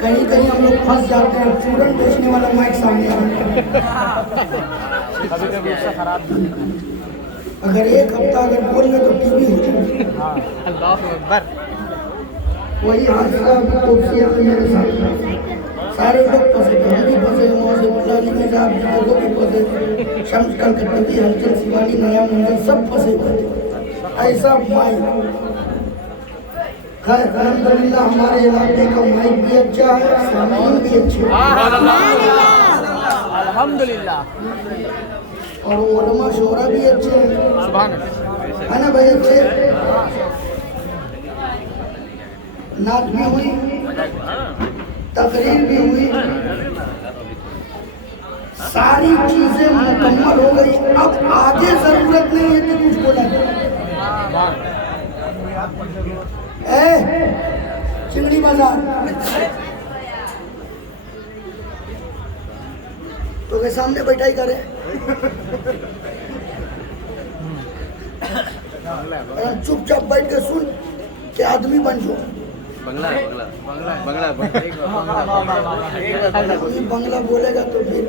कहीं कहीं हम लोग फंस जाते हैं, चूरन बेचने वाला माइक सामने आ गया। अगर एक हफ्ता अगर बोल गए तो टीवी हो जाए। वही हादसा मेरे साथ सारे लोग फंसे, हम भी फंसे, मौलाना साहब लोगों भी फंसे, शम्स कलकत्ती, हलचल शिवानी, नया मंदिर सब फंसे हुए थे। ऐसा माइक अल्हम्दुलिल्लाह हमारे इलाके का माइक भी अच्छा है, सामान भी अच्छे हैं अल्हम्दुलिल्लाह, और उलमा शोरा भी अच्छे हैं, है ना भाई? अच्छे नात भी हुई, तकरीर भी हुई, सारी चीजें मुकम्मल हो गई। अब आगे जरूरत नहीं है कि कुछ बोला जाए। चिंगड़ी बाजार तो के सामने बैठा ही करे, चुपचाप बैठ के सुन कि आदमी बन जो। बंगला बंगला बोलेगा तो फिर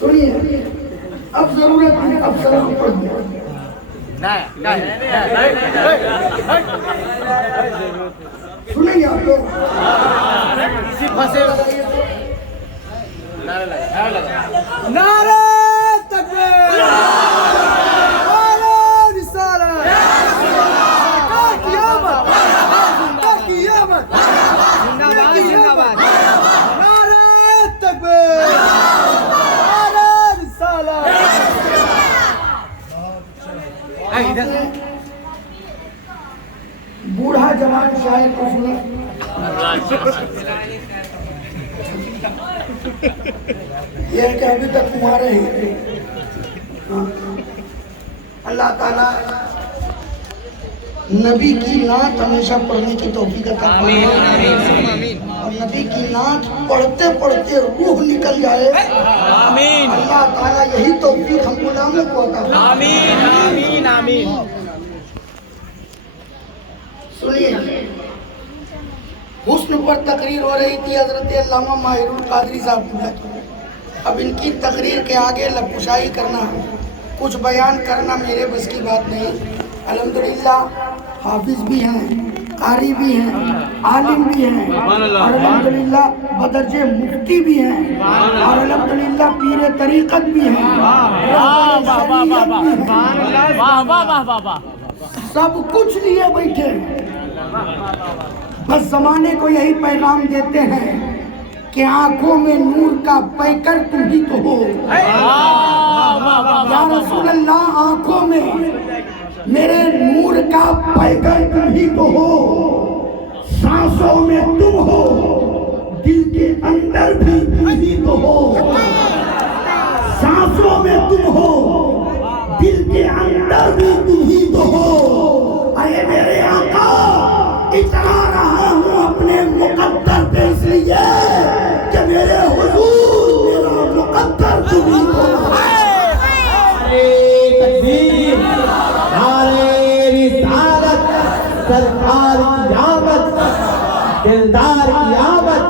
सुनिए, अब जरूरत है, अब सलाम पढ़ दिया। सुनेंगे आप लोग? नारे तकबीर, बूढ़ा जवान शायर को सुने, ये कि अभी तक तुम्हारे ही। अल्लाह ताला नबी की नात हमेशा पढ़ने की तौफीक अता फरमाए, और नबी की नात पढ़ते पढ़ते रूह निकल जाए। अल्लाह ताला यही तौफीक हम गुलामों को अता फरमाए। सुनिए, हुस्न पर तकरीर हो रही थी हजरत अल्लामा माहिरुल कादरी साहब की। अब इनकी तकरीर के आगे लबकुशाई करना, कुछ बयान करना मेरे बस की बात नहीं। अल्हम्दुलिल्लाह हाफिज भी हैं, कारी भी हैं, आलिम भी हैं, और अल्हम्दुलिल्लाह बदरजे मुफ्ती भी हैं, और अल्हम्दुलिल्लाह पीरे तरीक़त भी हैं, सब कुछ लिए बैठे हैं। बस जमाने को यही पैगाम देते हैं कि आंखों में नूर का पैकर तुम ही तो हो। या रसूल अल्लाह, आंखों में मेरे नूर का पैकर तुम ही तो हो, सांसों में तुम हो, दिल के अंदर भी तुम ही तो हो। सांसों में तुम हो, दिल के अंदर भी तुम ही तो हो। अरे मेरे आका, इतना रहा हूँ अपने मुकद्दर पे इसलिए कि मेरे हुजूर मेरा मुकद्दर तुम ही तो हो। सरकार की आमद, दिलदार की आमद,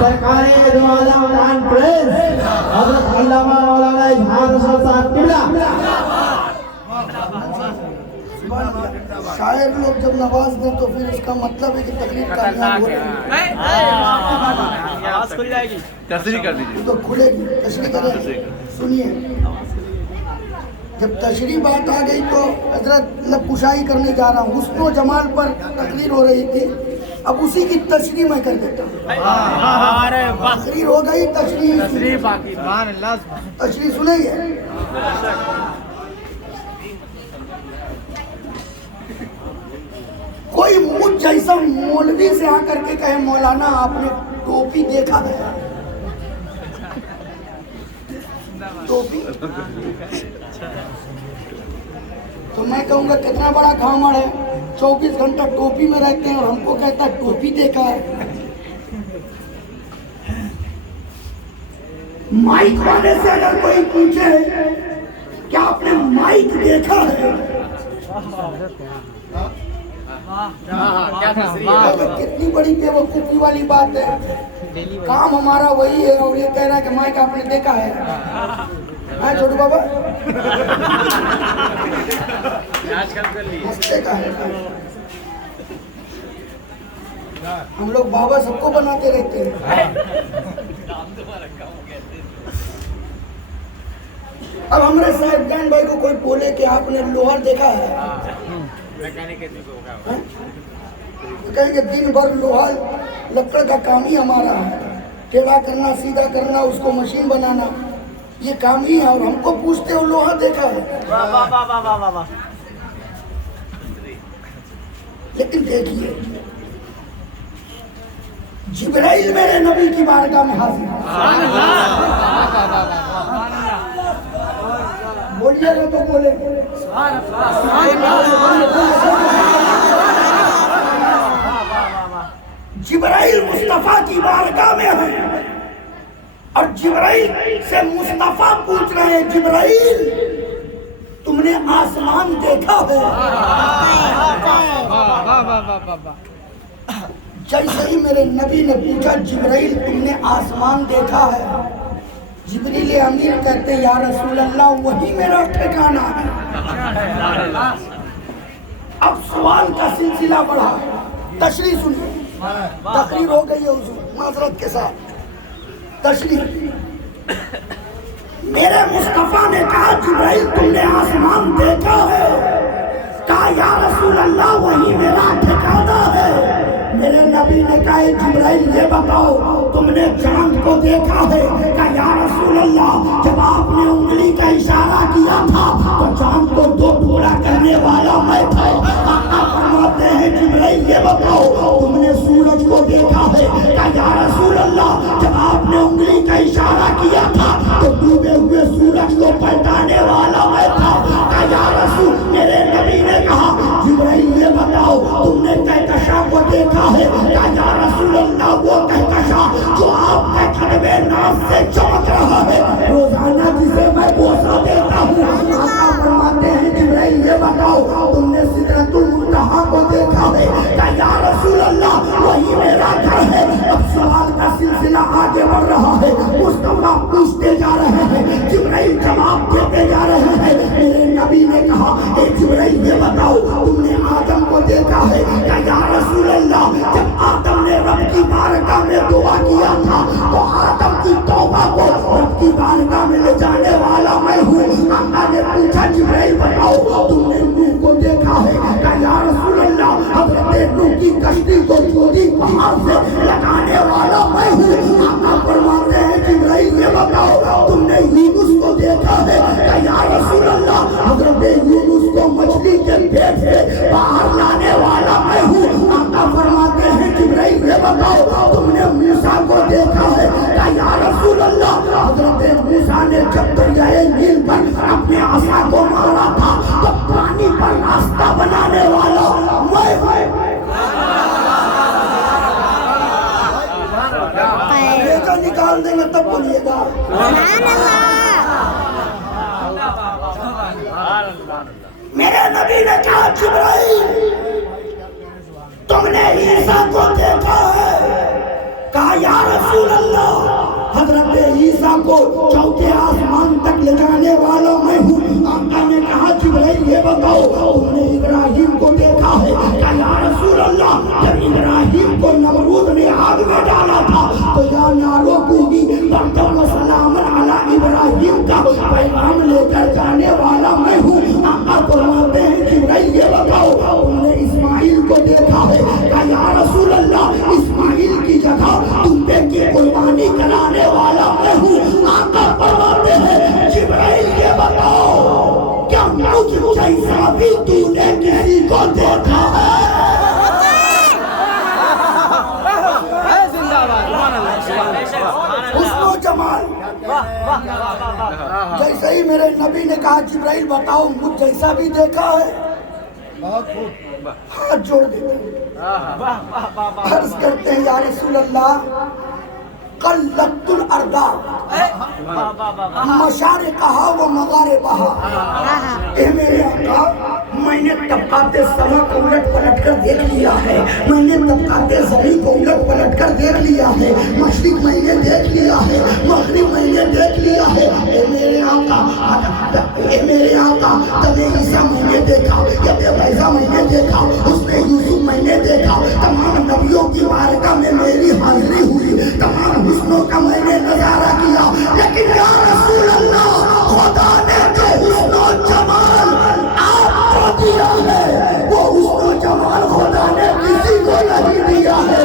सरकार दो आलम प्रिंस हज़रत अल्लामा मौलाना इजहार हुसैन साहब किबला। शायर लोग जब नवाज दें तो फिर इसका मतलब है कि तकलीफ कामयाब हो रही है। आवाज खुल जाएगी। तस्रीह कर दीजिए। तो खुलेगी, तशरीह करें। सुनिए, जब तशरीह बात आ गई तो हजरत कुशाई करने जा रहा हूँ। हुस्न जमाल पर तकरीर हो रही थी, अब उसी की तशरीह मैं कर देता हूँ। तकरीर हो गई, तशरीह बाकी तशरीह सुनेंगे। कोई मुझ जैसा मौलवी से आकर के कहे मौलाना आपने टोपी देखा है? टोपी तो मैं कहूँगा कितना बड़ा घामड़ है, 24 घंटा टोपी में रहते हैं और हमको कहता है टोपी देखा है। माइक वाले से अगर कोई पूछे क्या आपने माइक देखा है, कितनी बड़ी बेवकूफी वाली बात है। काम हमारा वही है और ये कह रहा है कि माइक आपने देखा है। छोटू बाबा देखा है। हम लोग बाबा सबको बनाते रहते हैं। अब हमारे साहिबजान भाई को कोई बोले कि आपने लोहार देखा है, तो कहेंगे दिन भर लोहार लकड़ का काम ही हमारा है, टेढ़ा करना, सीधा करना, उसको मशीन बनाना, ये काम ही है। और हमको पूछते हो लोहा देखा है? लेकिन देखिए, जिब्राइल मेरे नबी की बारगाह में हाजिर। बोलिएगा तो बोले। जिब्राइल मुस्तफा की बारगाह में है और जिब्राइल से मुस्तफा पूछ रहे हैं, जिब्राइल तुमने आसमान देखा है? जैसे ही मेरे नबी ने पूछा, जिब्राइल तुमने आसमान देखा है, जिब्रील अमीन कहते या रसूल अल्लाह वही मेरा ठिकाना है। अब सवाल का सिलसिला बढ़ा। तशरीह सुनिए, तकरीर हो गई है हुजूर, माजरत के साथ तशरीह। मेरे मुस्तफा ने कहा, जिब्राइल तुमने आसमान देखा है? कहा या रसूल अल्लाह वही मेरा ठिकाना है। मेरे नबी ने कहा, जिब्राइल ये बताओ तुमने चांद को देखा है? कहा या रसूल अल्लाह जब आपने उंगली का इशारा किया था तो चांद को दो टुकड़ा करने वाला मैं था। आका फरमाते हैं, जिब्राइल ये बताओ तुमने सूरज को देखा है? कहा या रसूल अल्लाह जब आपने उंगली का इशारा किया था तो डूबे हुए सूरज को पलटाने वाला मैं था। कहा या रसूल, मेरे नबी ने कहा, जिब्राइल ये बताओ तुमने कहकशा को देखा है? कहा या रसूल अल्लाह वो कहकशा जो आपके खड़बे नाम से चमक रहा है, रोजाना जिसे मैं बोसा देता हूँ। आका फरमाते हैं, जिब्राइल ये बताओ तुमने सिदरतुल मुंतहा को देखा है? कहा या रसूल अल्लाह वही मेरा घर है। अब सवाल का सिलसिला आगे बढ़ रहा है। मुस्तफा पूछते जा रहे हैं, जिब्राइल जवाब देते जा रहे हैं। मेरे नबी ने कहा, ए जिब्राइल ये बताओ तुमने आदम को देखा है? कहा या रसूल अल्लाह जब आदम ने रब की बारगाह में दुआ किया था तो आदम की तौबा को रब की बारगाह में ले जाने वाला मैं हूँ। आका ने पूछा, जिब्राइल बताओ तुमने नूह को देखा है? कहा या रसूल अल्लाह हज़रत नूह की कश्ती को छोटी पहाड़ से लगाने वाला मैं हूँ। आका फरमाते हैं, जिब्राइल ये बताओ तुमने यूनुस को देखा है? कहा या रसूल अल्लाह हज़रत यूनुस को मछली के पेट से बाहर लाने वाला मैं हूँ। आका फरमाते हैं, जिब्राइल ये बताओ तुमने मूसा को देखा है? कहा या रसूल अल्लाह हज़रत मूसा ने जब दरियाए नील पर अपने आसा को मारा था तो पानी पर रास्ता बनाने वाला मैं हूँ। निकाल देंगे तब बोलिएगा। मेरे नबी ने कहा, जिब्राइल तुमने ईसा को देखा है? कहा या रसूल अल्लाह हजरत ईसा को चौथे आसमान तक ले जाने वाला मैं हूँ। आका ने कहा, जिब्राइल ये बताओ तुमने इब्राहिम को देखा है? क्या या रसूल अल्लाह, जब इब्राहिम को नमरूद ने आग में डाला था तो या नारो कूदी बरकत सलाम अला इब्राहिम का पैगाम लेकर जाने वाला मैं हूँ। आका फरमाते हैं जिब्राइल ये बताओ तुमने इस्माइल को देखा है? क्या या रसूल अल्लाह, इस्माइल की जगह तुम पे की कुर्बानी कराने वाला मैं हूँ। आका फरमाते हैं जिब्राइल ये बताओ क्या मुझ जैसा भी तूने किसी को देखा है? हुस्न जमाल जैसे ही मेरे नबी ने कहा जिब्राइल बताओ मुझ जैसा भी देखा है? हाथ जोड़ देते अर्ज करते हैं या रसूल अल्लाह कल लत्तुल अर्दा मशारे कहा वो मगारे बहा। मेरे आका मैंने तबकाते समा को उलट पलट कर देख लिया है, मैंने तबकाते जमीन को उलट पलट कर देख लिया है, मशरिक मैंने देख लिया है, मगरिब मैंने देख लिया है। मेरे आका तबे ईसा मैंने देखा, यबे बैजा मैंने देखा, उसने यूसुफ मैंने देखा। तमाम नबियों की बारगाह में मेरी हाजिरी हुई, तमाम हुस्नों का मैंने नजारा किया। लेकिन या रसूल अल्लाह खुदा ने जो हुस्नो जमाल आपको दिया है वो हुस्नो जमाल खुदा ने किसी को नहीं दिया है।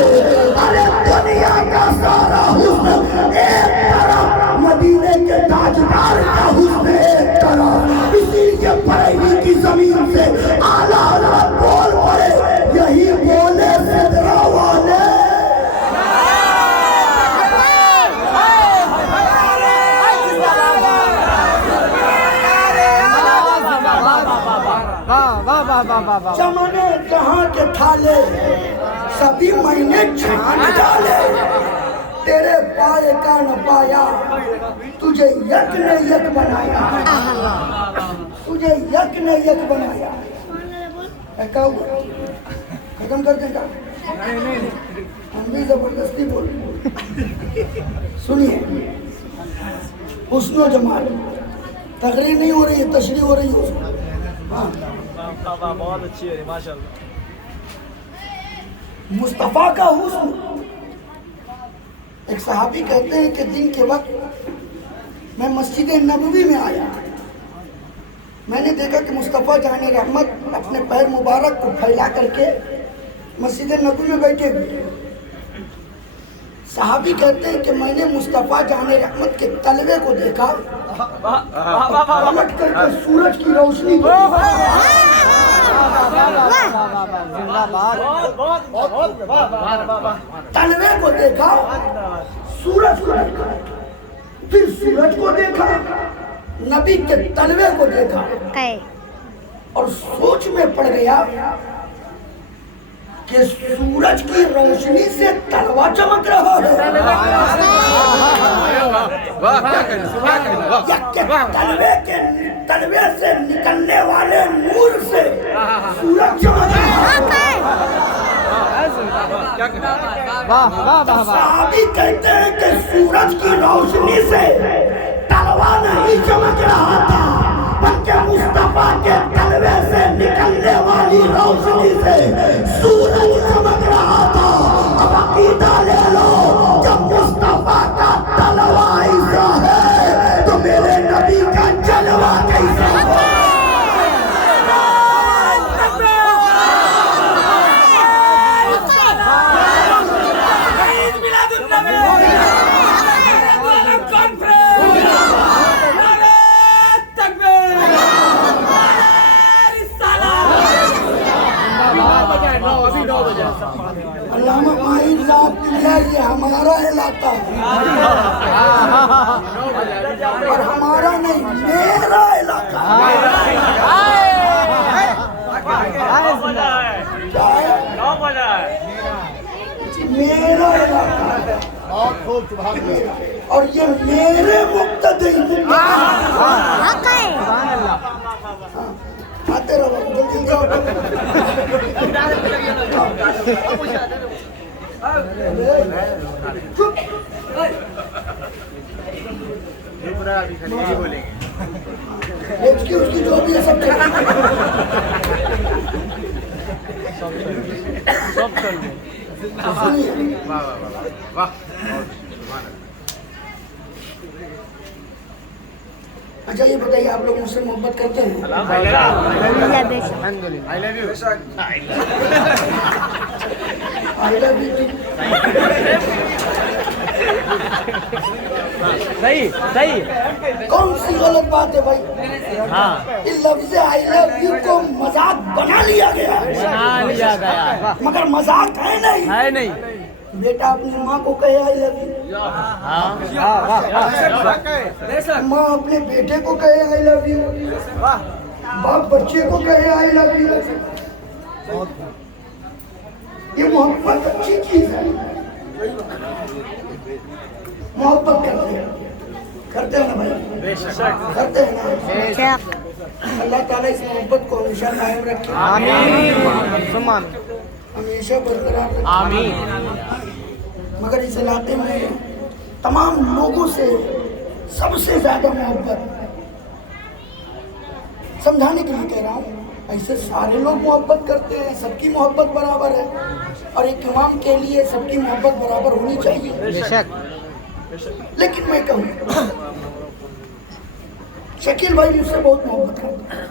अरे दुनिया का सारा हुस्न एक तरफ, मदीने के ताजदार का हुस्न एक तरफ, इसी के बरेली की जमीन से आला आला बोल पड़े, यही बोले सिदरा वाले चमने जहाँ के थाले सभी मैंने छान डाले, तेरे पाए का न पाया तुझे यक ने यक बनाया, तुझे यक ने यक बनाया। खत्म कर देगा, हम भी जबरदस्ती बोल। सुनिए हुस्न जमाल तकरीर नहीं हो रही है, तशरीह हो रही है। हाँ बहुत अच्छी है माशाल्लाह। मुस्तफ़ा का हुस्न। एक सहाबी कहते हैं कि दिन के वक्त मैं मस्जिद नबवी में आया, मैंने देखा कि मुस्तफ़ा जाने रहमत अपने पैर मुबारक को फैला करके मस्जिद नबवी में बैठे हुए। सहाबी कहते हैं कि मैंने मुस्तफ़ा जाने रहमत के तलवे को देखा, पलट करके सूरज की रोशनी को तलवे को देखा, सूरज को देखा, फिर सूरज को देखा, नबी के तलवे को देखा और सोच में पड़ गया कि सूरज की रोशनी से तलवा चमक रहा है, तलवे से निकलने वाले नूर से सूरज चमक रहा है। साहबी कहते हैं कि सूरज की रोशनी से तलवा नहीं चमक रहा था, बल्कि मुस्तफा के तलवे से निकलने वाली रोशनी से सूरज चमक रहा था। अब अकीदा ले लो, जब मुस्तफा का तलवा ऐसा है तो मेरे नबी का जलवा कैसा है? अल्लामा माहिर साहब किया, ये हमारा इलाका है और हमारा नहीं, मेरा इलाका है। मेरा इलाका है और ये मेरे मुक्तदी आते रहो, जल्दी जाओ। अभी खाली बोलेंगे। उसकी उसकी जो भी है सब चलेगा। सब चल रहे सुनिए, अच्छा ये बताइए, आप लोग मुझसे मोहब्बत करते हैं? I love you. सही सही। कौन सी गलत बात है भाई? हाँ, इस लफ्ज़ आई लव यू को मजाक बना लिया गया है, बना लिया गया मगर मजाक है नहीं। है नहीं। बेटा अपनी माँ को कहे आई लव यू, हाँ, माँ अपने बेटे को कहे आई लव यू, बाप बच्चे को कहे आई लव यू। ये मोहब्बत अच्छी चीज है। मोहब्बत करते हैं ना भाई, करते हैं ना। अल्लाह ताला इस मोहब्बत को हमेशा कायम रखे, आमीन, हमेशा बरकरार रखे। आमीन। मगर इस इलाके में तमाम लोगों से सबसे ज्यादा मोहब्बत, समझाने के लिए कह रहा हूँ, ऐसे सारे लोग मोहब्बत करते हैं, सबकी मोहब्बत बराबर है, और एक इमाम के लिए सबकी मोहब्बत बराबर होनी चाहिए। लेकिन मैं कहूँ, शकील भाई मुझसे बहुत मोहब्बत करते हैं।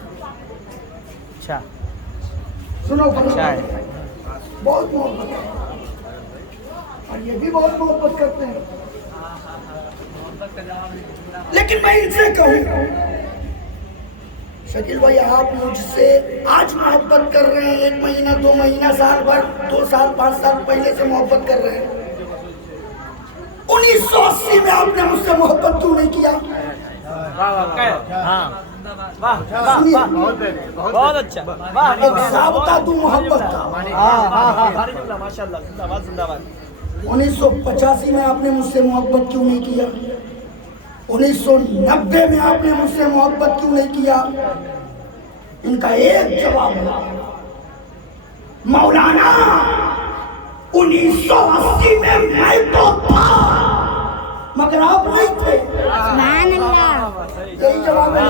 अच्छा, सुनो अच्छा है। बहुत मोहब्बत है, और ये भी बहुत मोहब्बत करते हैं। लेकिन मैं इनसे कहूँ, शकील भाई आप मुझसे आज मोहब्बत कर रहे हैं, 1 महीना 2 महीना साल भर 2 साल 5 साल पहले से मोहब्बत कर रहे हैं, 1980 में आपने मुझसे मोहब्बत क्यों नहीं किया? हाँ, वाह वाह वाह, बहुत अच्छा, वाह। एक ज़ाब्ता दूं मोहब्बत का। माशाल्लाह, जिंदाबाद जिंदाबाद। 1985 में आपने मुझसे मोहब्बत क्यों नहीं किया? 1990 में आपने मुझसे मोहब्बत क्यों नहीं किया? इनका एक जवाब है, मौलाना 1980 में मैं तो था मगर आप नहीं थे। यही जवाब है।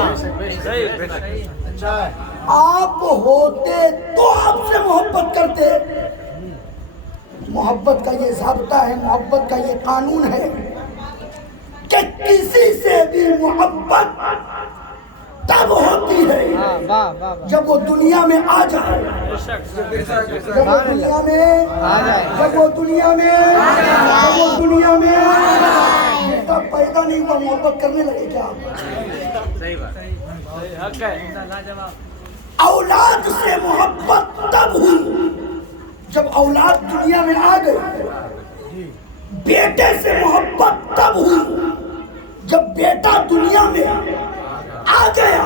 आप होते तो आपसे मोहब्बत करते। मोहब्बत का ये ज़ाब्ता है, मोहब्बत का ये कानून है कि किसी से भी मोहब्बत तब होती है जब वो दुनिया में आ जाए, जब वो दुनिया में आ जाए, जब वो दुनिया में जब वो दुनिया में तब पैदा नहीं हुआ मोहब्बत करने लगे क्या आप? सही बात, हक है। औलाद से मोहब्बत तब हुई जब औलाद दुनिया में आ गई। बेटे से मोहब्बत तब हुई जब बेटा दुनिया में आ गया।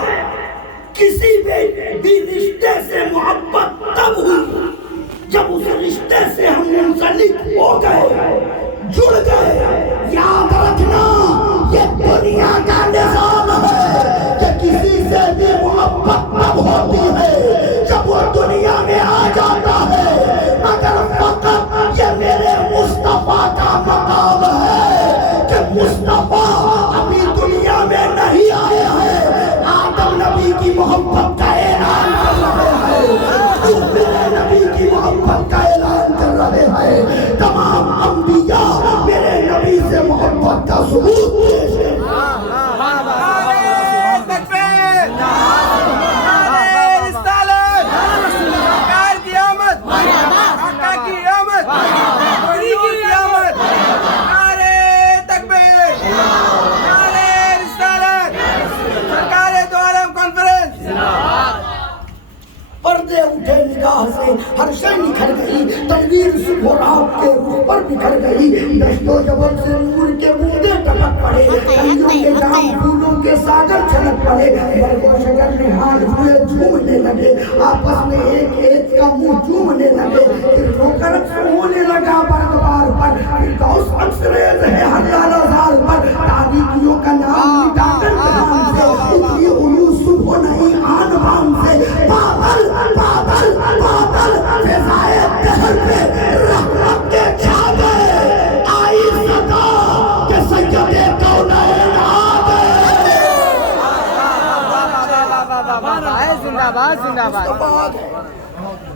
किसी भी रिश्ते से मोहब्बत तब हुई जब उस रिश्ते से हम मुंसलिक हो गए, जुड़ गए। याद रखना ये दुनिया का निजाम है कि किसी से भी मोहब्बत तब होती है जब वो दुनिया में आ जाता है। अगर फकत ये मेरे मुस्तफा का मकाम है कि मुस्तफा अभी दुनिया में नहीं आए हैं, आदम नबी की मोहब्बत का ऐलान कर रहे हैं, तू मेरे नबी की मोहब्बत का ऐलान कर रहे हैं। तमाम अंबिया मेरे नबी से मोहब्बत का सबूत पेश कर। पर्दे उठे निगाह से हर शय निखर गई, तनवीर सुबह रात के रूह पर बिखर गई। दश्तो जबल से नूर के बूंदे टपक पड़े, कलियों के जाम फूलों के सागर छलक पड़े। बरगो शगर निहाल हुए झूमने लगे, आपस में एक एक का मुंह चूमने लगे। फिर ठोकर होने लगा बरगबार पर, फिर गौस अक्सरेज है हर लालाजार पर। तारीकियों का नाम मिटाकर जहान से, इसलिए उलू सुबह नहीं आन बान से। बादल बादल बादल फिजाए कहर पे रहमत के छा गए। आई सदा के सैयदे कौनैन आ गए। जिंदाबाद जिंदाबाद। मुस्तफा आ गए,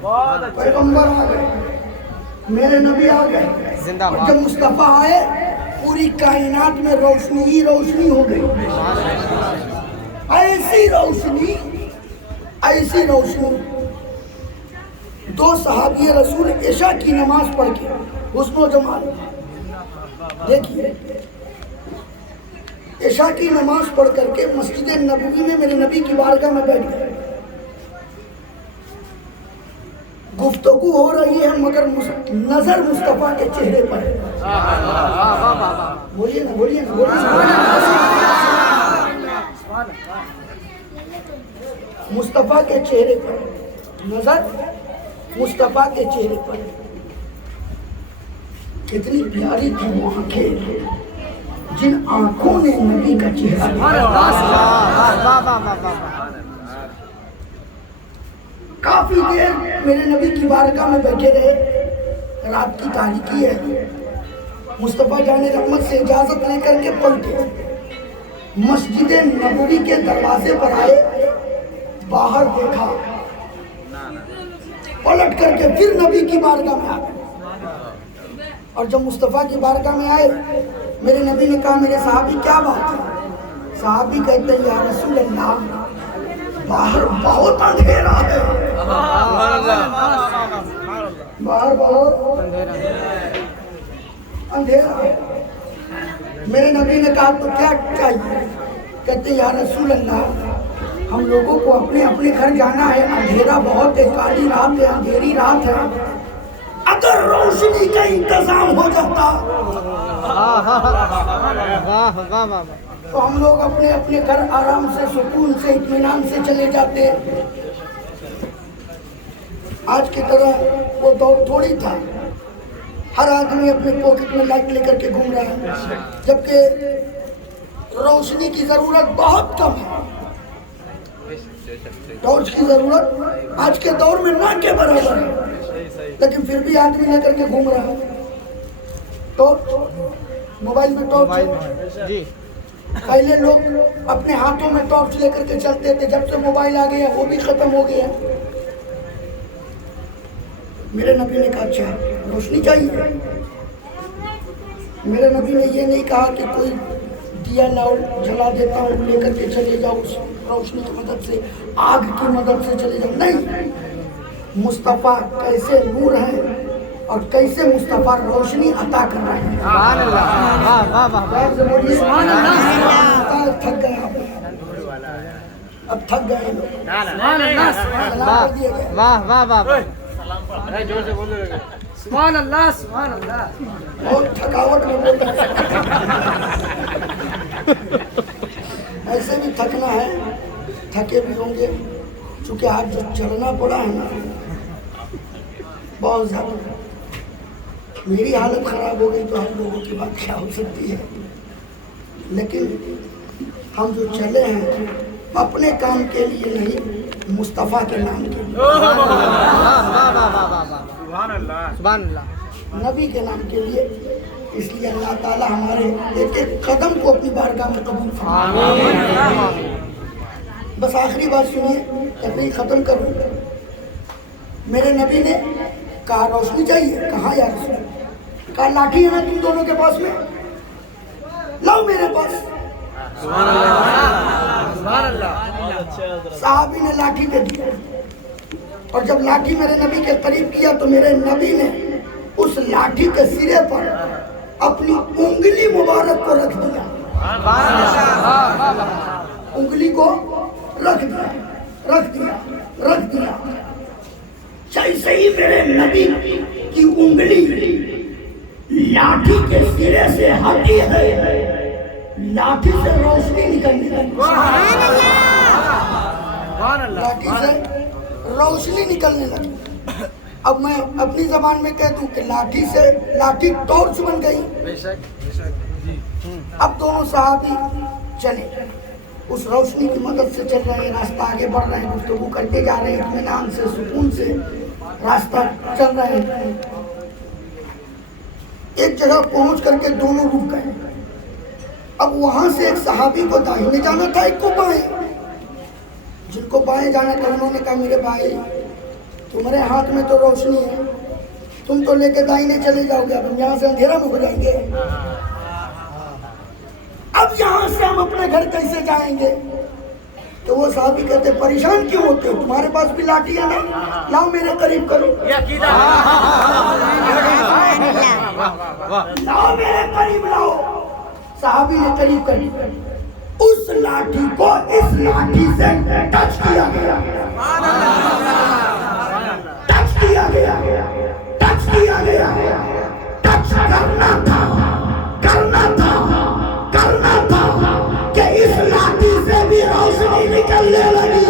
बहुत अच्छा पैगंबर आ गए, मेरे नबी आ गए। जिंदाबाद। और जब मुस्तफा आए पूरी कायनात में रोशनी ही रोशनी हो गई। ऐसी रोशनी। दो सहाबी रसूल इशा की नमाज पढ़ के हुस्न जमाल देखिए, इशा की नमाज पढ़ करके मस्जिद नबवी में मेरे नबी की बारगाह में बैठ गए। गुफ्तगू हो रही है मगर नजर मुस्तफा के चेहरे पर है। बोलिए ना, बोलिए ना, बोलिए ना। मुस्तफा के चेहरे पर नजर, मुस्तफा के चेहरे पर। कितनी प्यारी थी वो आंखें, जिन आंखों ने नबी का चेहरा काफी देर मेरे नबी की बारगाह में बैठे रहे। रात की तारीकी है। मुस्तफा जाने रहमत से इजाजत लेकर के पलटे, मस्जिद नबवी के दरवाजे पर आए, बाहर देखा, पलट करके फिर नबी की बारगाह में आ गए। और जब मुस्तफा की बारगाह में आए, मेरे नबी ने कहा, मेरे साहबी क्या बात है? साहबी कहते हैं, या रसूल अल्लाह, बाहर बहुत अंधेरा है, बाहर बहुत अंधेरा है। मेरे नबी ने कहा, तो क्या चाहिए? कहते हैं, या रसूल अल्लाह, हम लोगों को अपने अपने घर जाना है, अंधेरा बहुत है, काली रात है, अंधेरी रात है। अगर रोशनी का इंतजाम हो जाता तो हम लोग अपने अपने घर आराम से, सुकून से, इत्मीनान से चले जाते। आज की तरह वो दौर थोड़ी था। हर आदमी अपने पॉकेट में लाइट लेकर के घूम रहा है, जबकि रोशनी की जरूरत बहुत कम है। टॉर्च की जरूरत आज के दौर में ना के बराबर है, लेकिन फिर भी आदमी लेकर के घूम रहा है। टॉर्च, मोबाइल में टॉर्च जी। पहले लोग अपने हाथों में टॉर्च लेकर के चलते थे, जब से मोबाइल आ गया वो भी खत्म हो गया। मेरे नबी ने कहा, अच्छा रोशनी चाहिए? मेरे नबी ने ये नहीं कहा कि कोई दिया लाओ जला देता हूँ, लेकर के चले जाओ उस रोशनी की मदद से, आग की मदद से चले जाओ। नहीं, मुस्तफ़ा कैसे नूर है और कैसे मुस्तफ़ा रोशनी अता कर रहे हैं। थक गए आप, अब थक गए लोग। सुभान अल्लाह, सुभान अल्लाह। बहुत थकावट में बोल रहे हैं। ऐसे भी थकना है, थके भी होंगे, क्योंकि आज जो चलना पड़ा है ना बहुत ज़्यादा। मेरी हालत ख़राब हो गई तो हम लोगों की बात क्या हो सकती है। लेकिन हम जो चले हैं अपने काम के लिए नहीं, मुस्तफ़ा के नाम के लिए, नबी के नाम के लिए। इसलिए अल्लाह ताला हमारे एक एक कदम को अपनी बारगाह में कबूल फरमाए। बस आखिरी बात सुनिए, तभी ख़त्म करूँ। मेरे नबी ने कहा, रोशनी चाहिए? कहा, यार रसूल। कहा, लाठी है ना तुम दोनों के पास में, लाओ मेरे पास। साहबी ने लाठी दे दिया, और जब लाठी मेरे नबी के करीब किया तो मेरे नबी ने उस लाठी के सिरे पर अपनी उंगली मुबारक को रख दिया। उंगली को रख दिया, रख दिया, रख दिया। जैसे ही मेरे नबी की उंगली लाठी के सिरे से हटी है, लाठी से रोशनी निकलने लगी। लाठी से रोशनी निकलने लगी। अब मैं अपनी जबान में कह दूं कि लाठी से लाठी टॉर्च बन गई। अब दोनों साहबी चले, उस रोशनी की मदद से चल रहे हैं, रास्ता आगे बढ़ रहे हैं, गुफ्तगू करते जा रहे हैं, इत्मीनान से, सुकून से रास्ता चल रहे हैं। एक जगह पहुंच करके दोनों रुक गए। अब वहां से एक सहाबी को दाहिने जाना था, एक को बाएं। जिनको बाएं जाना था उन्होंने कहा मेरे भाई तुम्हारे हाथ में तो रोशनी है, तुम तो लेके दाहिने चले जाओगे, अब हम यहाँ से अंधेरा में हो जाएंगे, अब यहाँ से हम अपने घर कैसे जाएंगे। तो वो साहबी कहते परेशान क्यों होते हो, तुम्हारे पास भी लाठी है ना, लाओ मेरे करीब करो, लाओ मेरे करीब लाओ। साहबी ने करीब करीब उस लाठी को इस लाठी से टच किया गया, टच किया गया, टच किया गया, टच करना था, करना था, करना था कि इस लाठी से भी रोशनी निकलने लगी।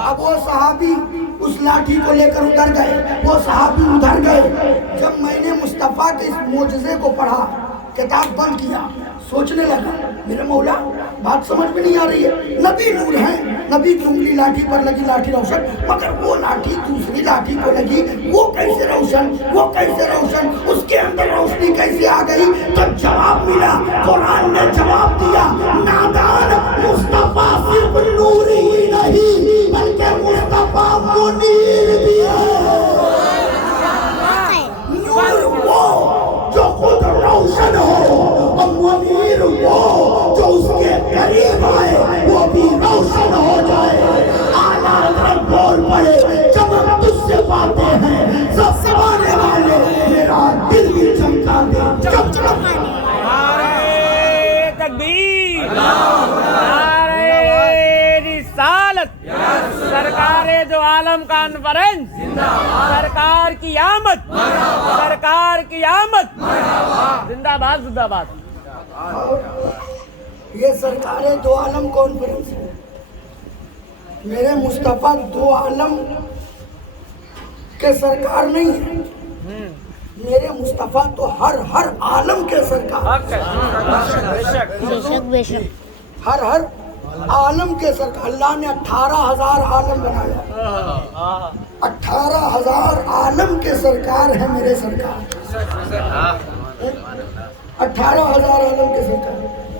अब वो सहाबी उस लाठी को लेकर उधर गए, वो सहाबी उधर गए। जब मैंने मुस्तफा के इस मोजज़े को पढ़ा, किताब बंद किया, सोचने लगा मेरे मौला बात समझ में नहीं आ रही है, नबी नूर है, नबी की उंगली लाठी पर लगी, लाठी रोशन, मगर वो लाठी दूसरी लाठी को लगी, वो कैसे रोशन, वो कैसे रोशन, उसके अंदर रोशनी कैसे आ गई। तो जवाब मिला, कुरान ने जवाब दिया, नादान मुस्तफा सिर्फ नूर ही नहीं बल्कि मुस्तफा मुनीर भी है। नूर वो जो खुद रोशन हो और मुनीर वो जो उसके करीब आए वो भी रोशन हो जाए। आला हज़रत बोल पड़े, चमक तुझसे पाते हैं सब आने वाले, मेरा दिल भी चमका दे, चमचमा तकबीर, नारे रिसालत, सरकारे दो आलम कॉन्फ्रेंस, सरकार की आमद, सरकार की आमद, जिंदाबाद जिंदाबाद। ये सरकारे दो आलम कॉन्फ्रेंस है, मेरे मुस्तफा दो आलम के सरकार नहीं है, मेरे मुस्तफा तो हर आलम के सरकार, बेशक बेशक हर आलम के सरकार। अल्लाह ने 18,000 आलम बनाया, 18,000 आलम के सरकार है मेरे सरकार, 18,000 आलम के सरकार।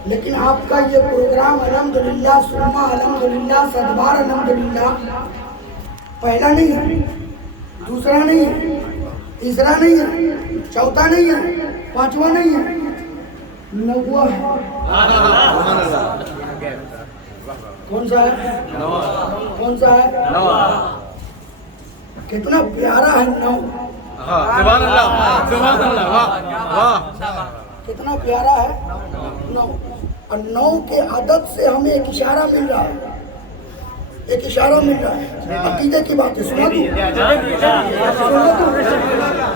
लेकिन आपका ये प्रोग्राम अल्हम्दुलिल्लाह सुम्मा अल्हम्दुलिल्लाह सदबार अल्हम्दुलिल्लाह पहला नहीं है, दूसरा नहीं है, तीसरा नहीं है, चौथा नहीं है, पांचवा नहीं है, 9वां है। कौन सा है? कौन सा है? कितना प्यारा है 9, सुभान अल्लाह, सुभान अल्लाह, वाह वाह, कितना प्यारा है 9। और 9 के अदद से हमें एक इशारा मिल रहा है, एक इशारा मिल रहा है, अकीदे की बात है। सुना दूं,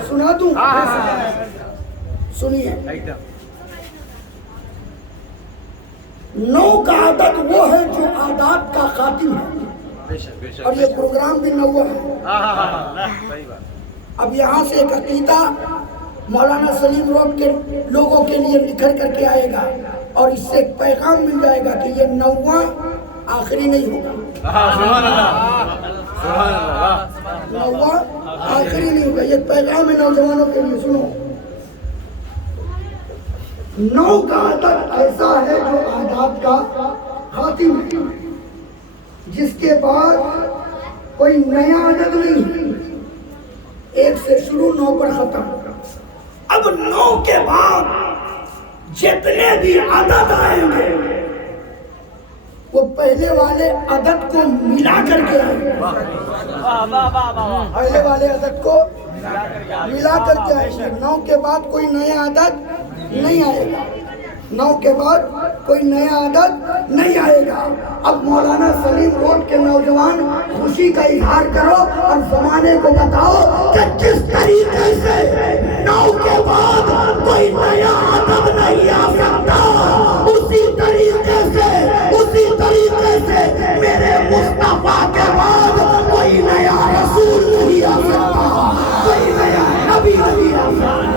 सुना दूं, सुनिए। 9 का आदत वो है जो आदात का खातिम है, और ये प्रोग्राम भी 9वां है। अब यहाँ से एक अकीदा मौलाना सलीम रोड के लोगों के लिए निखर करके आएगा, और इससे एक पैगाम मिल जाएगा कि ये 9वां आखिरी नहीं होगा, 9वां आखिरी नहीं होगा। ये पैगाम है नौजवानों के लिए, सुनो। 9 का आदत ऐसा है जो आदात का खातिम है, जिसके बाद कोई नया आदत नहीं है, 1 से शुरू 9 पर खत्म। अब 9 के बाद जितने भी आदत आएंगे वो पहले वाले आदत को मिला करके आएंगे, पहले वाले आदत को मिला करके आएंगे। 9 के बाद कोई नया आदत नहीं आएगा, 9 के बाद कोई नया आदत नहीं आएगा। अब मौलाना सलीम रोड के नौजवान खुशी का इजहार करो और जमाने को बताओ कि किस तरीके से 9 के बाद कोई नया आदत नहीं आ सकता। उसी तरीके से मेरे मुस्तफा के बाद कोई नया रसूल नहीं आ सकता, कोई नया नबी नहीं आ सकता।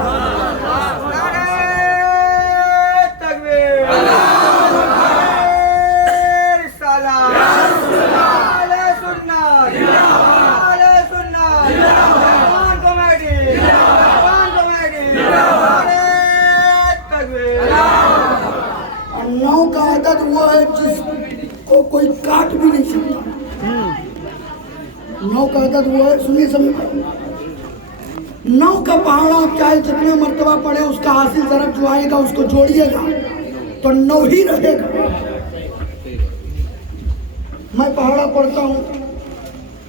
वो है को कोई काट भी नहीं सकता। 9 का अदद वो है, सुनिए सभी भाई, 9 का पहाड़ा आप चाहे जितने मर्तबा पढ़े उसका हासिल तरफ जो आएगा उसको जोड़िएगा तो 9 ही रहेगा। मैं पहाड़ा पढ़ता हूँ,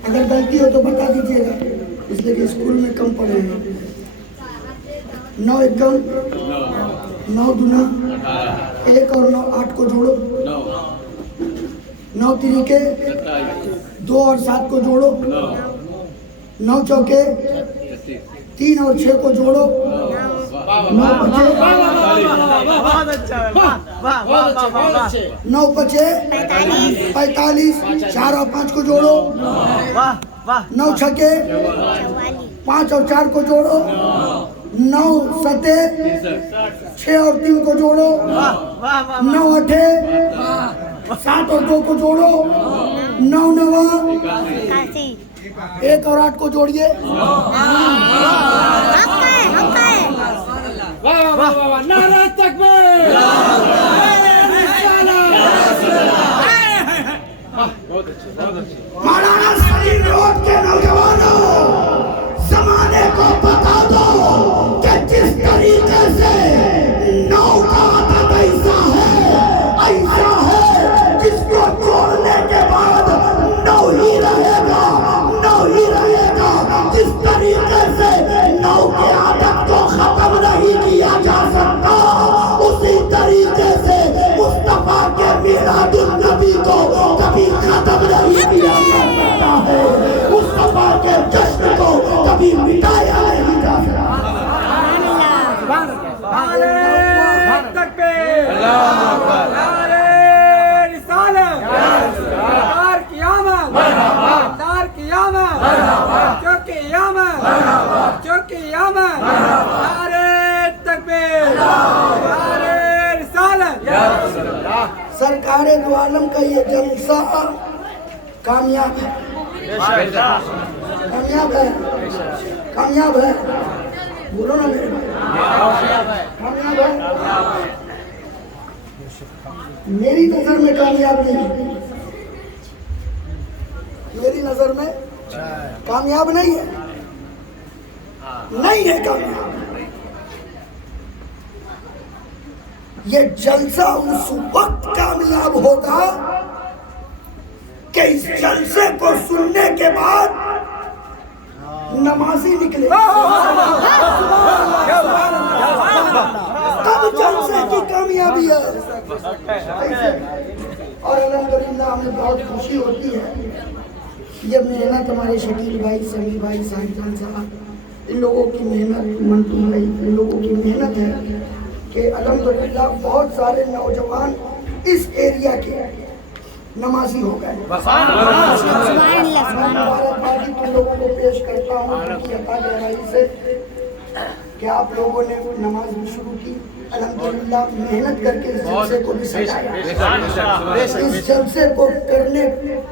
अगर गलती हो तो बता दीजिएगा, इसलिए कि स्कूल में कम पढ़े हैं। 9 एकम 9 दूना 1 और 9 8 को जोड़ो, 9 तरीके 2 और 7 को जोड़ो, 9 चौके 3 और 6 को जोड़ो, 9 पचे 9 पचे 45, 4 और 5 को जोड़ो, 9 छके 5 और 4 को जोड़ो, 9 सते 6 और 3 को जोड़ो, 9 अठे 7 और 2 को जोड़ो, 9 नवा 1 और 8 को जोड़िए। नारे तकबीर। मौलाना सलीम रोड के नौजवानों, जमाने को बता दो कि जिस तरीके से 9 का अदद ऐसा है जिसको जोड़ने के बाद 9 ही रहेगा, 9 ही रहेगा। जिस तरीके से 9 के आदत को खत्म नहीं किया जा सकता, उसी तरीके से मुस्तफा के मिलादुन नबी को कभी खत्म नहीं किया जा सकता है, मुस्तफा के जश्न को कभी मिटाया नहीं जा सकता। सरकार दो आलम का ये जलसा कामयाब है, कामयाब है, कामयाब है, बोलो ना मेरे भाई, कामयाब है। मेरी नजर में कामयाब नहीं है, मेरी नजर में कामयाब नहीं है, नहीं है कामयाब। ये जलसा उस वक्त कामयाब होगा कि इस जलसे को सुनने के बाद नमाजी निकले, तब जलसे की कामयाबी है। और अल्हम्दुलिल्लाह हमें बहुत खुशी होती है, ये मेहनत हमारे शकील भाई, समी भाई, साहिजान साहब, इन लोगों की मेहनत, मंटू भाई, इन लोगों की मेहनत है कि अल्हम्दुलिल्लाह बहुत सारे नौजवान इस एरिया के नमाजी हो गए। मुबारकबादी के लोगों को पेश करता हूँ उनकी अता गहराई से कि आप लोगों ने नमाज भी शुरू की, अल्हम्दुलिल्लाह मेहनत करके इस जलसे को भी सजाया। इस जलसे को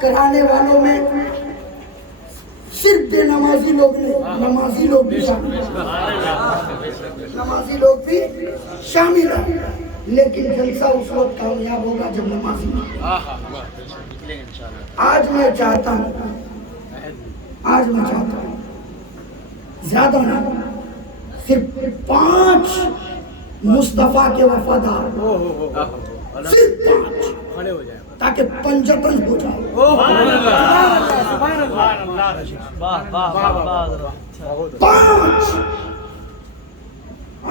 कराने वालों में सिर्फ बेनमाजी लोग नहीं, नमाजी लोग भी शामिल हैं, नमाजी लोग भी शामिल हैं। लेकिन जलसा उस वक्त कामयाब होगा जब नमाजी। आज मैं चाहता हूँ ज्यादा ना, सिर्फ 5 मुस्तफा के वफादार, सिर्फ 5, ताकि पंजतन हो जाए। 5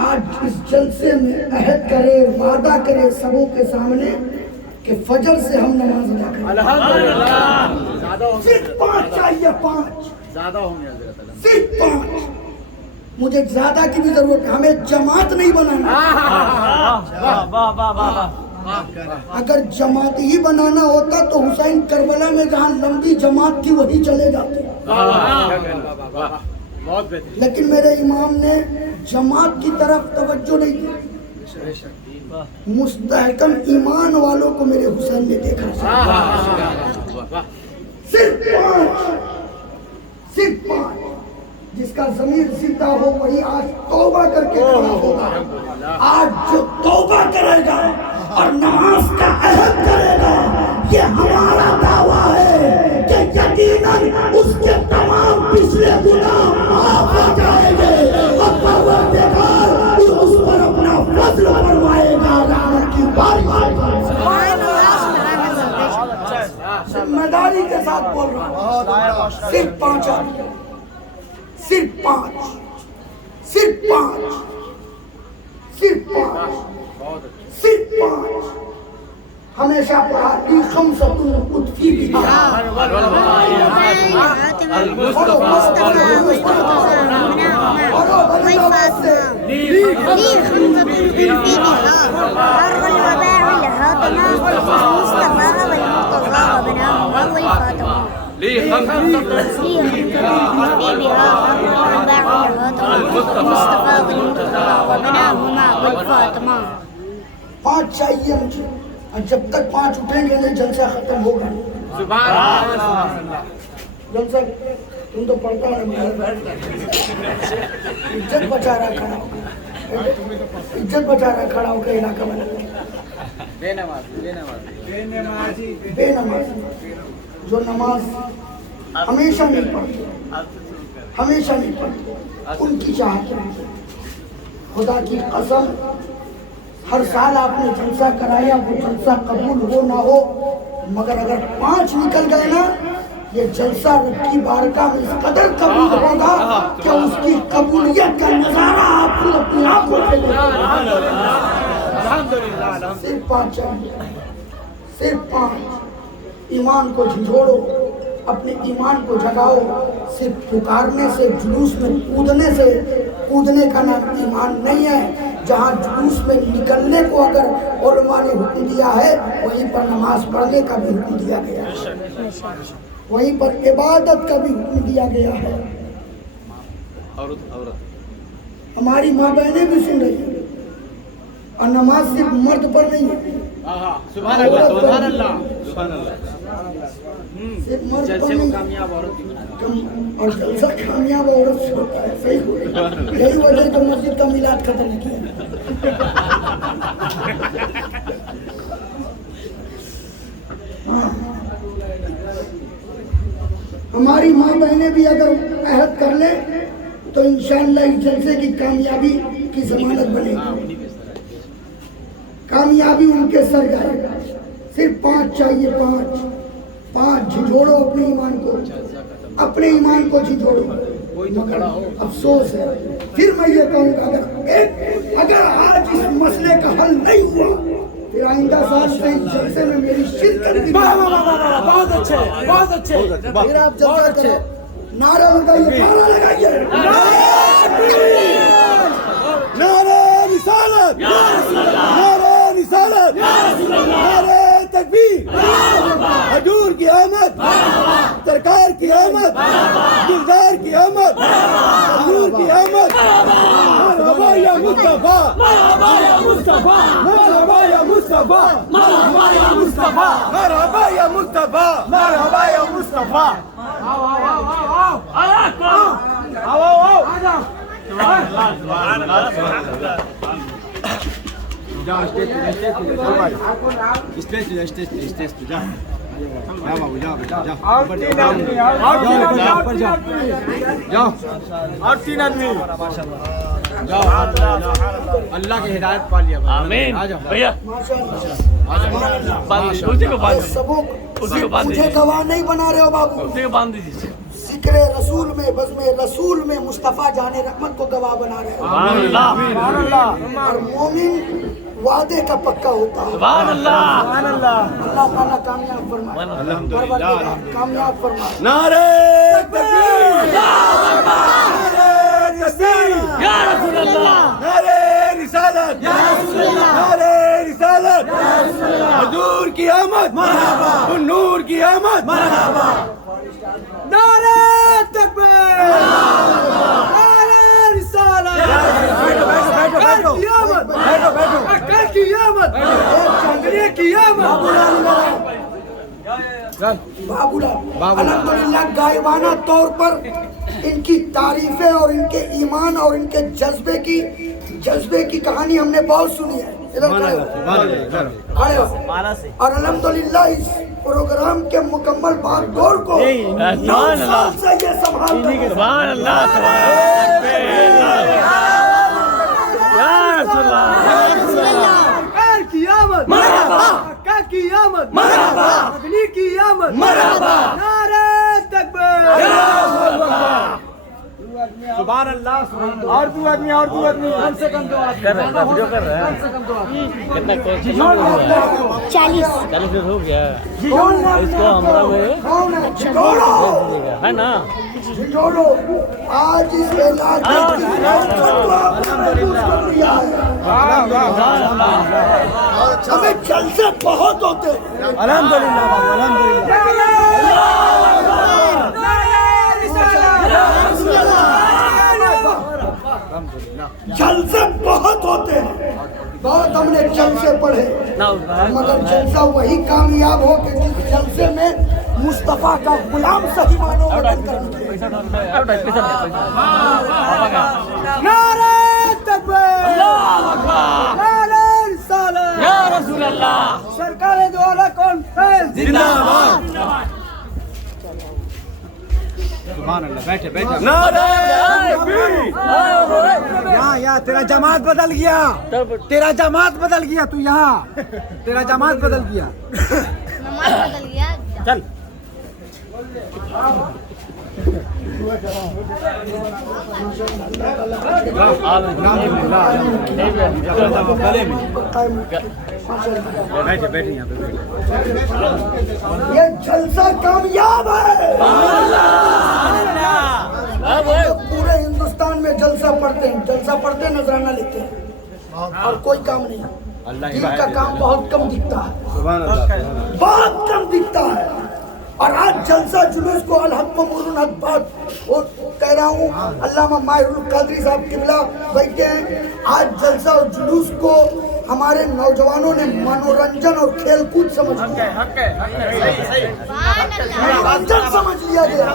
आज इस जलसे में अहद करे, वादा करे सबों के सामने कि फजर से हम नमाज अदा करें। सिर्फ 5 चाहिए, 5 ज्यादा होंगे, सिर्फ 5। मुझे ज्यादा की भी जरूरत है, हमें जमात नहीं बनाना। अगर जमात ही बनाना होता तो हुसैन करबला में जहाँ लंबी जमात थी वही चले जाते। लेकिन मेरे इमाम ने जमात की तरफ तवज्जो नहीं दी, मुस्तहकम ईमान वालों को मेरे हुसैन ने देखा। सिर्फ 5, जिसका ज़मीर सीधा हो वही आज तौबा करके खड़ा होगा। आज जो तौबा करेगा और नमाज का अहद करेगा, ये हम जिम्मेदारी के साथ बोल रहा हूँ। सिर्फ 5 आदमी, सिर्फ 5, सिर्फ 5, सिर्फ 5, सिर्फ 5। हमेशा पढ़ा ली खमसतुन उतफी बिहा पाँच चाहिए मुझे, और जब तक 5 उठेंगे नहीं जलसा खत्म होगा। जलसा तुम तो पढ़ता है, इज्जत बचा रहा खड़ा होकर, इज्जत बचा रहा खड़ा होकर इलाका में। बेनमाज जो नमाज हमेशा नहीं पढ़ते, हमेशा नहीं पढ़ते, उनकी चाहत है। खुदा की कसम, हर साल आपने जलसा कराया, वो जलसा कबूल हो ना हो, मगर अगर 5 निकल गए ना, ये जलसा रब की बारगाह में इस कदर कबूल होगा कि उसकी कबूलियत का नजारा आप खुद अपनी आंखों से देखेंगे। सिर्फ 5 चाहिए, सिर्फ 5। ईमान को झिझोड़ो, अपने ईमान को जगाओ। सिर्फ पुकारने से, जुलूस में कूदने से, कूदने का नाम ईमान नहीं है। जहाँ जुलूस में निकलने को अगर उलमा ने हुक्म दिया है, वहीं पर नमाज पढ़ने का भी हुक्म दिया गया है, वहीं पर इबादत का भी हुक्म दिया गया है। हमारी माँ बहनें भी सुन रही हैं, और नमाज सिर्फ मर्द पर नहीं है, सुभान अल्लाह, सुभान अल्लाह, सिर्फ मर्द पर नहीं, और जलसा कामयाब औरत से होता है। सही, यही वजह तो मस्जिद का मिलाद खत्म किया। हमारी माँ बहनें भी अगर अहद कर ले तो इंशाअल्लाह इस जलसे की कामयाबी की जमानत बनेगी, कामयाबी उनके सर जाएगा। सिर्फ 5 चाहिए, 5 झिझोड़ो अपने ईमान को, अपने ईमान को झिझोड़ो। मगर अफसोस है, फिर मैं ये कहूँगा, अगर आज इस मसले का हल नहीं हुआ, फिर आइंदा साल से इस जलसे में मेरी शिरकत भी। बहुत अच्छे, बहुत अच्छे। फिर आप जलसा करो, नारा लगाइए, नारा लगाइए, नारे रिसालत, नारे रिसालत, नारे तकबीर, हजूर की आमद, सरकार की आमद, दिलदार की आमद, हजूर की आमद। मरहबा या मुस्तफा, मरहबा या मुस्तफा, मरहबा या मुस्तफा, मरहबा या मुस्तफा, मरहबा या मुस्तफा, मरहबा या मुस्तफा। आओ आओ आओ आओ आओ आओ आओ आओ। जा स्टेज पे, स्टेज पे जा बाबू, जा ऊपर जाओ, और 3 आदमी जाओ। अल्लाह की हिदायत पा लिया। आमीन भैया, उसी को बांध, उसी को बांध, मुझे गवाह नहीं बना रहे हो बाबू, उसी को बांध दीजिए। जिक्र रसूल में, बज़्म रसूल में मुस्तफ़ा जाने रहमत को गवाह बना रहे हो। और मोमिन वादे का पक्का होता है। अल्लाह ताला कामयाब फरमाए, कामयाब फरमाए। नारे तकबीर, नारे तकबीर, या रसूल अल्लाह, नारे रिसालत, या रसूल अल्लाह, नारे रिसालत, या रसूल अल्लाह, हुजूर की आमद, मरहबा, नूर की आमद, मरहबा। नारे तकबीर, नारे रिसालत, बैठो बैठो बैठो बैठो बैठो की आमद, चंद्रिया की आमद। बाबूलाल, अल्हम्दुलिल्लाह गायबाना तौर पर इनकी तारीफें और इनके ईमान और इनके जज्बे की कहानी हमने बहुत सुनी है। इधर खड़े हो। और अल्हम्दुलिल्लाह इस प्रोग्राम के मुकम्मल भागदौड़ को 9 साल से ये संभालते हैं। सुभान अल्लाह, सुभान अल्लाह, या रसूल अल्लाह, की आमद, आमद, मरहबा, मदनी की आमद, मरहबा, नारे तकबीर, सुभान अल्लाह। और दो आदमी कम से कम 2 आदमी वीडियो कर रहे हैं, कम से कम 2 आदमी। कितना 40 40 हो गया इसको हमरा में है ना। छोड़ो, आज इस इलाके की रियासत को आपने महफूज कर लिया है। हमें जलसे बहुत होते हैं। अल्हम्दुलिल्लाह बाबू, जलसे बहुत होते हैं, बहुत हमने जलसे पढ़े, मगर जलसा वही कामयाब हो कि जिस जलसे में मुस्तफा का गुलाम सही मानों में बनकर निकले। नारे तकबीर, नारे रिसालत, या रसूल अल्लाह, सरकार दो आला कॉन्फ्रेंस जिंदाबाद। सुभान अल्लाह। बैठे नारे तकबीर। यहाँ तेरा जमात बदल गया, तेरा जमात बदल गया, तू यहाँ तेरा जमात बदल गया। नमाज बदल गया। चल बैठे यहाँ पे। ये जलसा कामयाब है। पूरे हिंदुस्तान में जलसा पढ़ते हैं, नजराना लेते हैं और कोई काम नहीं। दिन का काम बहुत कम दिखता है, बहुत कम दिखता है। और आज जलसा जुलूस को अलहक ममूरुन हक बात वो कह रहा हूँ, अल्लामा माहिरुल कादरी साहब किबला बैठे हैं। आज जलसा और जुलूस को हमारे नौजवानों ने मनोरंजन और खेल कूद समझ लिया, मनोरंजन समझ लिया गया।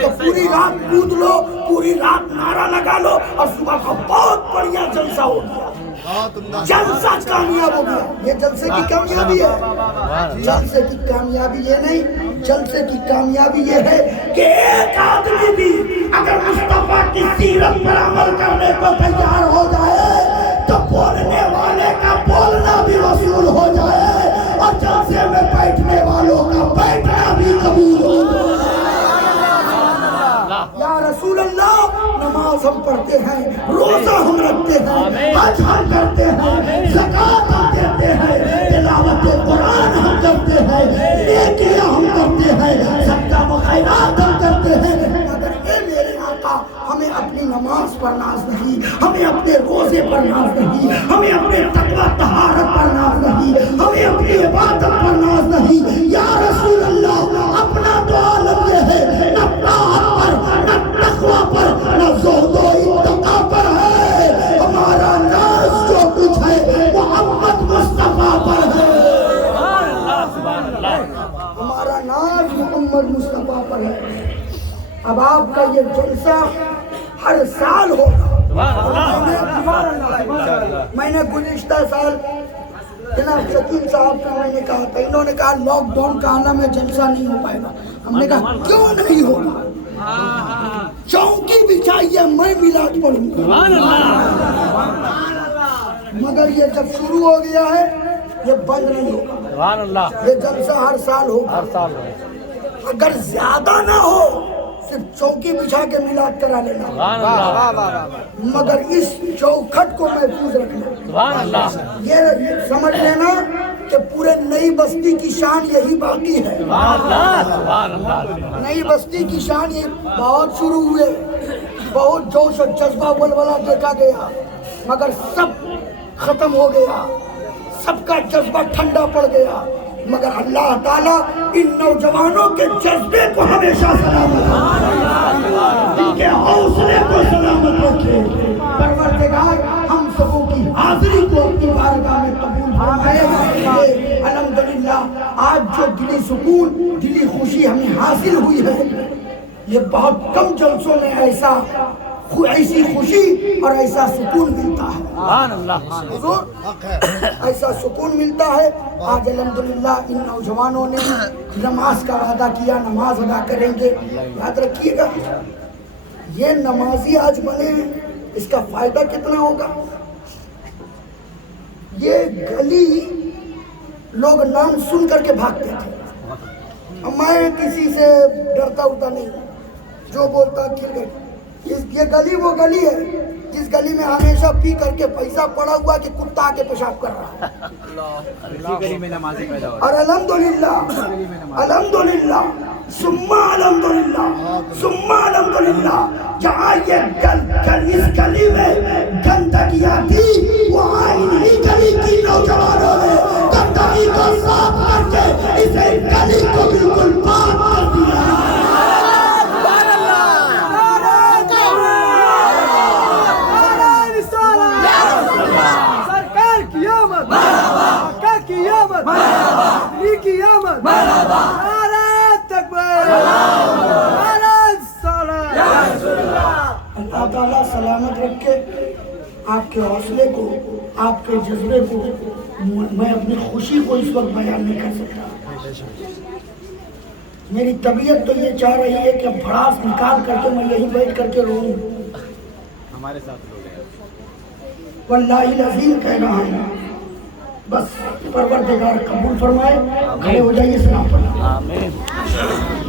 तो पूरी रात कूद लो, पूरी रात नारा लगा लो और सुबह को बहुत बढ़िया जलसा हो गया, जलसा कामयाब हो गया। ये जलसे की कामयाबी है। जलसे की कामयाबी ये नहीं, जलसे की कामयाबी ये है कि एक आदमी भी अगर मुस्तफा की सीरत पर अमल करने को तैयार हो जाए तो बोलने वाले का बोलना भी वसूल हो जाए और जलसे में बैठने वालों का बैठना भी कबूल हो जाए। या रसूल अल्लाह, नमाज हम पढ़ते हैं, रोजा हम रखते हैं, हज हम करते हैं, ज़कात हम देते हैं, तिलावत कुरान हम करते हैं, नेकियां हम करते हैं, सदका व खैरात हम करते हैं, मगर ए मेरे आका, हमें अपनी नमाज पर नाज नहीं, हमें अपने रोजे पर नाज नहीं, हमें अपने तकवा तहारत पर नाज नहीं, हमें अपनी इबादत पर नाज नहीं। या रसूल अल्लाह, अपना तो आलम ये है, न ताअत पर, न तकवा पर, न ज़ुहद व इत्तक़ा पर है। हमारा नाज जो कुछ है वो मोहम्मद मुस्तफा पर है। हमारा नाज मोहम्मद मुस्तफा पर है। अब आपका ये जलसा हर साल होगा। मैंने गुज़िश्ता साल जनाब शकील साहब से मैंने कहा था, इन्होंने कहा लॉकडाउन का आना में जलसा नहीं हो पाएगा। हमने कहा क्यों नहीं होगा, चौकी बिछाइए, मैं मिलाद पढ़ूंगा। मगर ये जब शुरू हो गया है ये बंद नहीं होगा, ये जलसा हर साल होगा। अगर ज्यादा ना हो सिर्फ चौकी बिछा के मिलाद करा लेना, मगर इस चौखट को महफूज रखना। ये समझ लेना कि पूरे नई बस्ती की शान यही बाकी है। नई बस्ती की शान ये बहुत शुरू हुए, बहुत जोश और जज्बा वलवला देखा गया, मगर सब खत्म हो गया, सबका जज्बा ठंडा पड़ गया। मगर अल्लाह ताला इन नौजवानों के जज्बे को हमेशा सलामत रखे, इनके हौसले को सलामत रखे। परवरदिगार हम सबों की हाजिरी को अपनी बारगाह में कबूल फरमाए। अल्हम्दुलिल्लाह, आज जो दिली सुकून, दिली खुशी हमें हासिल हुई है, ये बहुत कम जलसों में ऐसी खुशी और ऐसा सुकून मिलता है। ऐसा सुकून मिलता है। आज अल्हम्दुलिल्लाह इन नौजवानों ने नमाज का वादा किया, नमाज अदा करेंगे। याद रखिएगा, ये नमाजी आज बने हैं, इसका फायदा कितना होगा। ये गली लोग नाम सुन करके भागते थे। अब मैं किसी से डरता उड़ता नहीं, जो बोलता खिल गई। ये गली वो गली है जिस गली में हमेशा पी करके पैसा पड़ा हुआ कि कुत्ता आके पेशाब कर रहा है। और अल्हम्दुलिल्लाह अल्हम्दुलिल्लाह सुम्मा अल्हम्दुलिल्लाह जहाँ ये इस गली में गंदगियाँ थी वहाँ इन्हीं गली की नौजवानों ने गंदगी को साफ करके इसे गली को बिल्कुल पाक कर दिया। सरकार की आमद, आका की आमद, अली की आमद, नारे तकबीर, नारे सलात। अल्लाह ताला सलामत रखे आपके हौसले को, आपके जज्बे को। मैं अपनी खुशी को इस वक्त बयान नहीं कर सकता। मेरी तबीयत तो ये चाह रही है कि भड़ास निकाल करके मैं यहीं बैठ करके रोऊं। हमारे साथ लोग हैं। वल्लाही अज़ीम कह रहा हूँ, बस परवरदिगार कबूल फरमाए। खड़े हो जाइए, सलाम पढ़िए।